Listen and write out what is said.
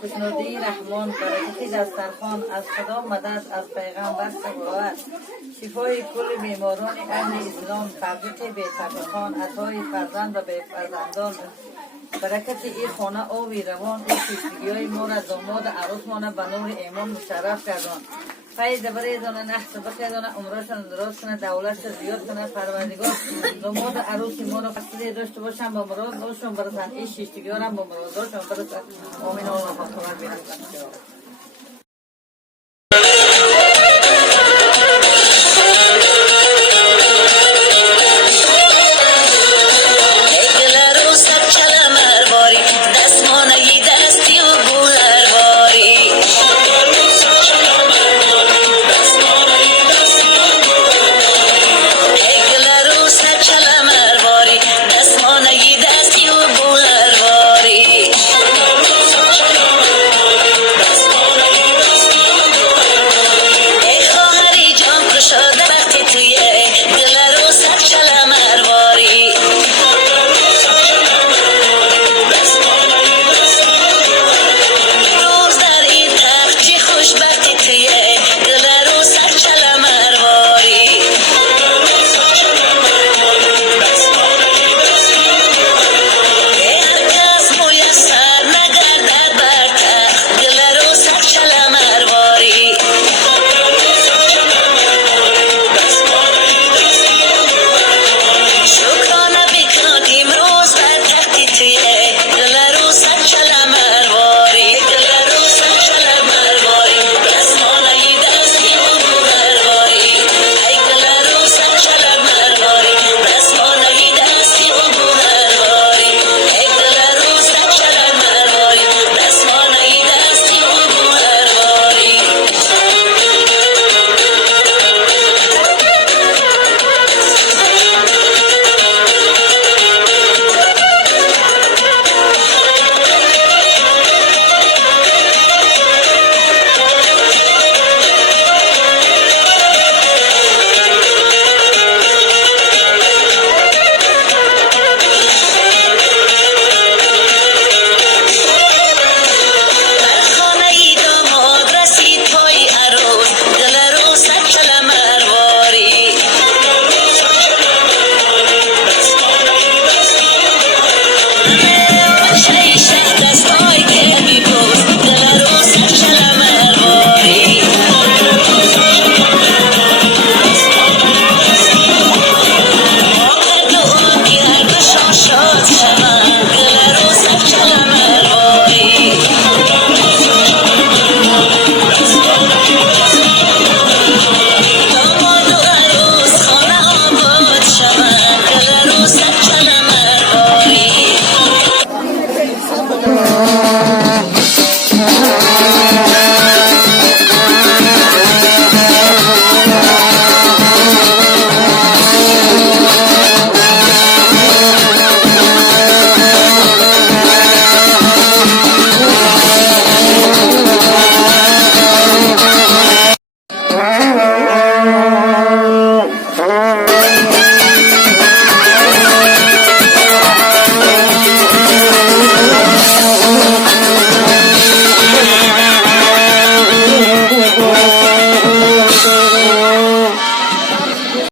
خوشنودی رحمان برکتی دسترخوان از خدا مدد از پیغمبر سگوار شفای کل بیماران اهل اسلام تبریک به تبریکان عطای فرزند و به فرزندان برکت این خانه آبی روان این کشتگی های ما را داماد عروس مانه به نور ایمان مشرف کردن فیض بریدانه نحس بخیدانه عمرشان دراز کنه دولت زیاد کنه پروردگار داماد عروس ما را فصلی داشته باشن با مراد باشن برسن این ششتگی ها را با مراد داشتن برسن آمین. الله خبر بیرون